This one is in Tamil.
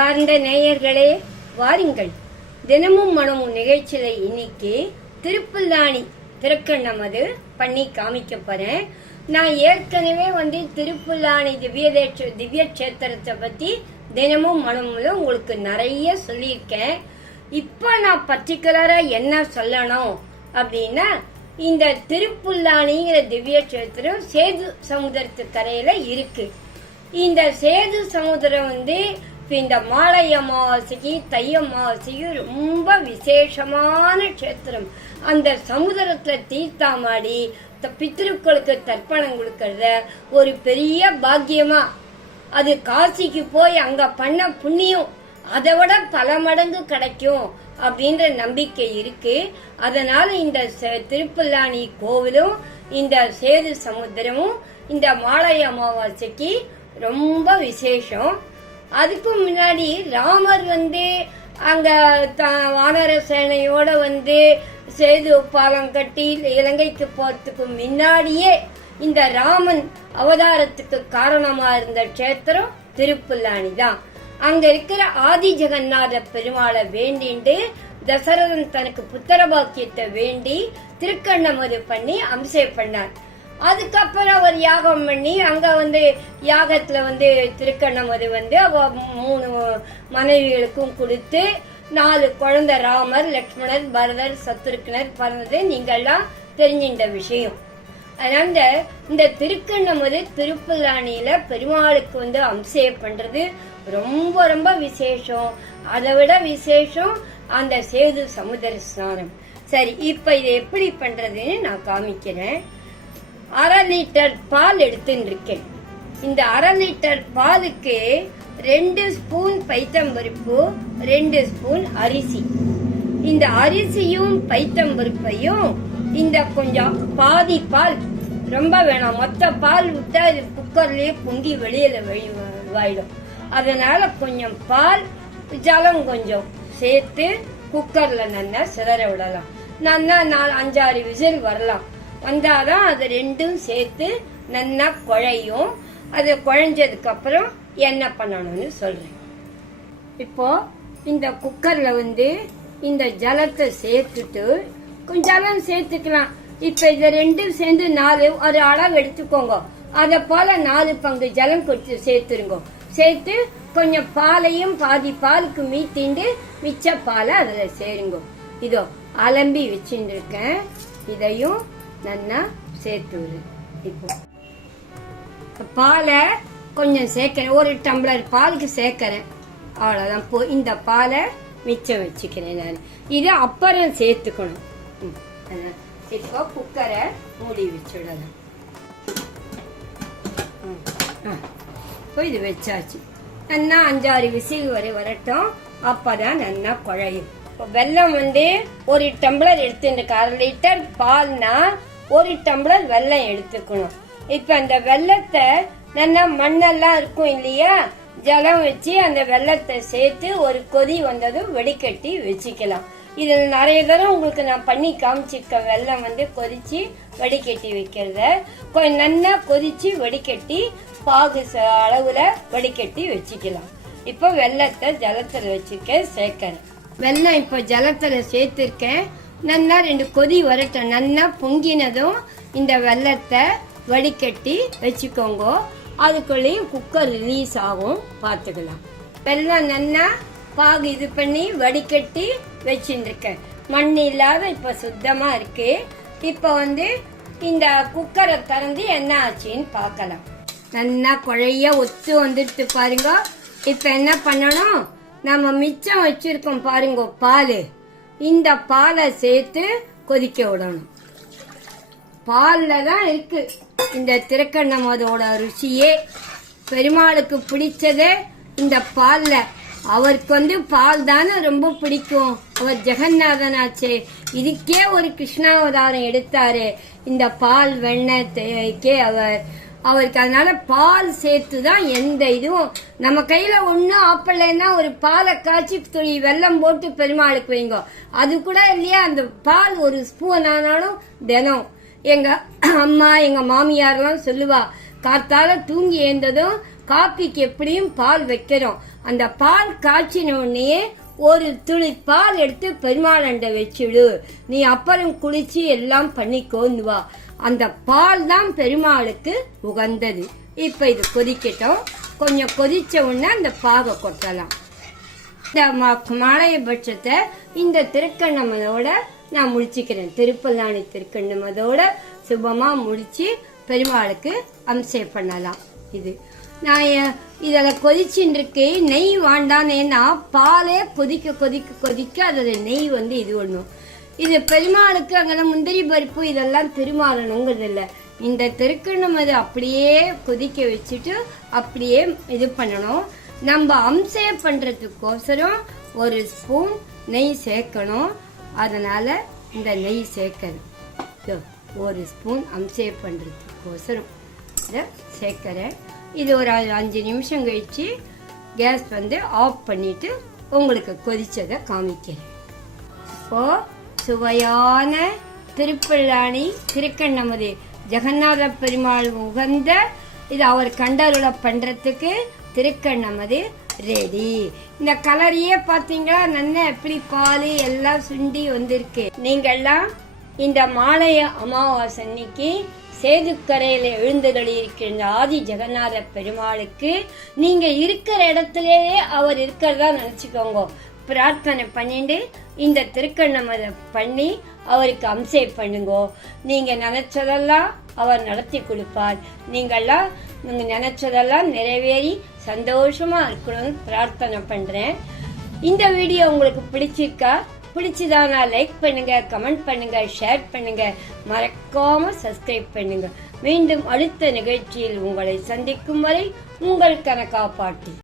அன்பார்ந்த நேயர்களே, வாருங்கள். தினமும் மனமும் நிகழ்ச்சியில இன்னைக்கு திருப்புல்லானி திருக்கண்ணமது பண்ணி காமிக்க போறேன். நான் ஏற்கனவே திருப்புல்லானி திவ்ய கஷேத்திரத்தை பத்தி தினமும் மனமும் உங்களுக்கு நிறைய சொல்லியிருக்கேன். இப்ப நான் பர்டிகுலரா என்ன சொல்லணும் அப்படின்னா, இந்த திருப்புல்லானிங்கிற திவ்ய கஷேத்திரம் சேது சமுதிரத்து கரையில இருக்கு. இந்த சேது சமுதிரம் இந்த மாலை அமாவாசைக்கு தை அமாவாசைக்கு ரொம்ப விசேஷமான கஷேத்திரம். அந்த சமுதிரத்துல தீர்த்தாமாடி பித்ருக்களுக்கு தர்ப்பணம் கொடுக்கறத ஒரு பெரிய பாக்கியமா, அது காசிக்கு போய் அங்க பண்ண புண்ணியம் அதை விட பல மடங்கு கிடைக்கும் அப்படின்ற நம்பிக்கை இருக்கு. அதனால இந்த திருப்புல்லானி கோவிலும் இந்த சேது சமுத்திரமும் இந்த மாலை அமாவாசைக்கு ரொம்ப விசேஷம். அதுக்கு முன்னாடி ராமர் அங்க வானர சேனையோட சேது பாலம் கட்டி இலங்கைக்கு போறதுக்கு முன்னாடியே இந்த ராமன் அவதாரத்துக்கு காரணமா இருந்த கஷேத்திரம் திருப்புல்லானி தான். அங்க இருக்கிற ஆதி ஜெகநாத பெருமாளை வேண்டிண்டு தசரதன் தனக்கு புத்திர பாக்கியத்தை வேண்டி திருக்கண்ணமது பண்ணி அபிஷேகம் பண்ணார். அதுக்கப்புறம் அவர் யாகம் பண்ணி அங்க யாகத்துல திருக்கண்ணமது அவ 3 மனைவிகளுக்கும் கொடுத்து 4 குழந்தை ராமர், லட்சுமணர், பரதர், சத்ருக்னர் பிறந்தது நீங்கெல்லாம் தெரிஞ்சின்ற விஷயம். அதனால இந்த திருக்கண்ணமது திருப்புல்லானியில பெருமாளுக்கு அபிஷேகம் பண்றது ரொம்ப ரொம்ப விசேஷம். அதை விட விசேஷம் அந்த சேது சமுதிர ஸ்நானம். சரி, இப்ப இதை எப்படி பண்றதுன்னு நான் காமிக்கிறேன். 1/2 லிட்டர் பால் எடுத்துட்டு இருக்கேன். இந்த 1/2 லிட்டர் பாலுக்கு 2 ஸ்பூன் பைத்தம்பருப்பு, 2 ஸ்பூன் அரிசி. இந்த அரிசியும் பைத்தம்பருப்பையும் இந்த கொஞ்சம் பாதி பால், ரொம்ப வேணாம், மொத்த பால் விட்டா இது குக்கர்லயே பொங்கி வெளியில வாயிடும். அதனால கொஞ்சம் பால், ஜலம் கொஞ்சம் சேர்த்து குக்கர்ல நல்லா சிதற விடலாம். நல்லா 4-5-6 விசில் வரலாம். வந்தாதான் அது ரெண்டும் சேர்த்து நல்லா குழையும். அது குழைஞ்சதுக்கு அப்புறம் என்ன பண்ணணும்னு சொல்றேன். இப்போ இந்த குக்கர்ல இந்த ஜலத்தை சேர்த்துட்டு கொஞ்சம் ஜலம் சேர்த்துக்கலாம். இப்ப இது ரெண்டும் சேர்ந்து 4 ஒரு அளவு எடுத்துக்கோங்க. அத போல 4 பங்கு ஜலம் கொடுத்து சேர்த்துருங்க. சேர்த்து கொஞ்சம் பாலையும் பாதி பாலுக்கு மீத்திண்டு மிச்ச பாலை அதுல சேருங்க. இதோ அலம்பி வச்சுட்டு இருக்கேன். இதையும் நல்லா சேர்த்து. இப்போ பாலை கொஞ்சம் சேர்க்கிறேன். 1 டம்ளர் பாலுக்கு சேர்க்கிறேன். அவ்வளவுதான். இந்த பாலை மிச்சம் வச்சுக்கிறேன் நான். இதை அப்புறம் சேர்த்துக்கணும். இப்போ குக்கரை மூடி வச்சுடலாம். இது வச்சாச்சு. நல்லா 5-6 விசில் வரட்டும். அப்பதான் நல்லா குழையும். வெல்லம் 1 டம்ளர் எடுத்துட்டு 1/2 லிட்டர் பால்னா 1 டம்ளர் வெல்லம் எடுத்துக்கணும். இப்ப அந்த வெல்லத்தை நல்லா மண்ணெல்லாம் இருக்கும் இல்லையா, ஜலம் வச்சு அந்த வெல்லத்தை சேர்த்து ஒரு கொதி வந்ததும் வெடிக்கட்டி வச்சுக்கலாம். இது நிறைய தடவை உங்களுக்கு நான் பண்ணி காமிச்சிருக்க. வெல்லம் கொதிச்சு வடிகட்டி வைக்கிறத கொஞ்சம் நல்லா கொதிச்சு வடிகட்டி பாகு அளவுல வடிகட்டி வச்சுக்கலாம். இப்ப வெல்லத்தை ஜலத்துல வச்சிருக்கேன், சேர்க்கிறேன். வெல்லம் இப்ப ஜலத்துல சேர்த்திருக்கேன். நல்லா 2 கொதி வரட்டும். நல்லா பொங்கினதும் இந்த வெல்லத்தை வடிகட்டி வச்சுக்கோங்க. அதுக்குள்ளேயும் குக்கர் ரிலீஸ் ஆகும், பார்த்துக்கலாம். வெல்லம் நல்லா பாகு இது பண்ணி வடிகட்டி வச்சுருக்கேன். மண் இல்லாத இப்ப சுத்தமா இருக்கு. இப்ப இந்த குக்கரை திறந்து என்ன ஆச்சுன்னு பார்க்கலாம். நல்லா குழைய ஒத்து வந்துட்டு பாருங்க. இப்ப என்ன பண்ணணும், நம்ம மிச்சம் வச்சிருக்கோம் பாருங்க பால், இந்த பாலை சேர்த்து கொதிக்க விடணும். பால்ல தான் இருக்கு இந்த திருக்கண்ணமதோட ருசியே. பெருமாளுக்கு பிடிச்சதே இந்த பால்ல. அவருக்கு பால் தானே ரொம்ப பிடிக்கும். அவர் ஜெகநாதனாச்சே. இதுக்கே ஒரு கிருஷ்ணாவதாரம் எடுத்தாரு இந்த பால் வெண்ணெய்க்கே அவருக்கு. அதனால பால் சேர்த்துதான் எந்த இதுவும். நம்ம கையில ஒன்னும் ஆப்பிள்னா ஒரு பாலை காய்ச்சி துளி வெல்லம் போட்டு பெருமாளுக்கு வைங்க. அது கூட இல்லையா, அந்த பால் 1 ஸ்பூன் ஆனாலும் தினம் எங்க அம்மா எங்க மாமியாரெல்லாம் சொல்லுவா, காத்தால தூங்கி ஏந்ததும் காப்பிக்கு எப்படியும் பால் வைக்கிறோம். அந்த பால் காய்ச்சின உடனே ஒரு துளி பால் எடுத்து பெருமாளண்ட வச்சுடு, நீ அப்புறம் குளிச்சு எல்லாம் பண்ணிக்கோன்னு வா. அந்த பால் தான் பெருமாளுக்கு உகந்தது. இப்ப இது கொதிக்கட்டும். கொஞ்சம் கொதிச்ச உடனே அந்த பாகை கொட்டலாம். இந்த மாலையபட்சத்தை இந்த திருக்கண்ணமதோட நான் முடிச்சுக்கிறேன். திருப்பல்லாணி திருக்கண்ணமதோட சுபமா முடிச்சு பெருமாளுக்கு அம்சம் பண்ணலாம். இது நான் இதில் கொதிச்சுட்டு இருக்கேன். நெய் வாண்டானேன்னா பாலே கொதிக்க கொதிக்க கொதிக்க அதோட நெய் இது ஒண்ணும். இது பெருமாளுக்கு அங்கே முந்திரி பருப்பு இதெல்லாம் திருமாறணுங்கிறது இல்லை. இந்த திருக்கண்ணமது அப்படியே கொதிக்க வச்சுட்டு அப்படியே இது பண்ணணும். நம்ம அம்சம் பண்றதுக்கோசரம் ஒரு ஸ்பூன் நெய் சேர்க்கணும். அதனால இந்த நெய் சேர்க்கணும். ஒரு ஸ்பூன் அம்சம் பண்றதுக்கோசரம் இதை சேர்க்கிறேன். இது ஒரு 5 நிமிஷம் கழிச்சு கேஸ் ஆஃப் பண்ணிட்டு உங்களுக்கு கொதிச்சதை காமிக்கிறேன். இப்போ சுவையான திருப்பல்லாணி திருக்கண்ணமது ஜெகநாத பெருமாள் உகந்த இது அவர் கண்டருளை பண்றதுக்கு திருக்கண்ணமது ரெடி. இந்த கலரையே பாத்தீங்களா, நல்லா எப்படி பால் எல்லாம் சுண்டி வந்திருக்கு. நீங்கெல்லாம் இந்த மாலைய அமாவாசை அன்னைக்கு சேதுக்கரையில எழுந்தருளி இருக்கின்ற ஆதி ஜெகநாத பெருமாளுக்கு நீங்க இருக்கிற இடத்துலயே அவர் இருக்கிறதா நினைச்சுக்கோங்க. பிரார்த்தனை பண்ணிட்டு இந்த திருக்கண்ணமதை பண்ணி அவருக்கு அம்சம் பண்ணுங்க. நீங்க நினைச்சதெல்லாம் அவர் நடத்தி கொடுப்பார். நீங்க நினைச்சதெல்லாம் நிறைவேறி சந்தோஷமா இருக்கணும்னு பிரார்த்தனை பண்றேன். இந்த வீடியோ உங்களுக்கு பிடிச்சிருக்கா? பிடிச்சதானா லைக் பண்ணுங்க, கமெண்ட் பண்ணுங்க, ஷேர் பண்ணுங்க, மறக்காம சப்ஸ்கிரைப் பண்ணுங்க. மீண்டும் அடுத்த நிகழ்ச்சியில் உங்களை சந்திக்கும் வரை உங்கள் கனகா பாட்டி.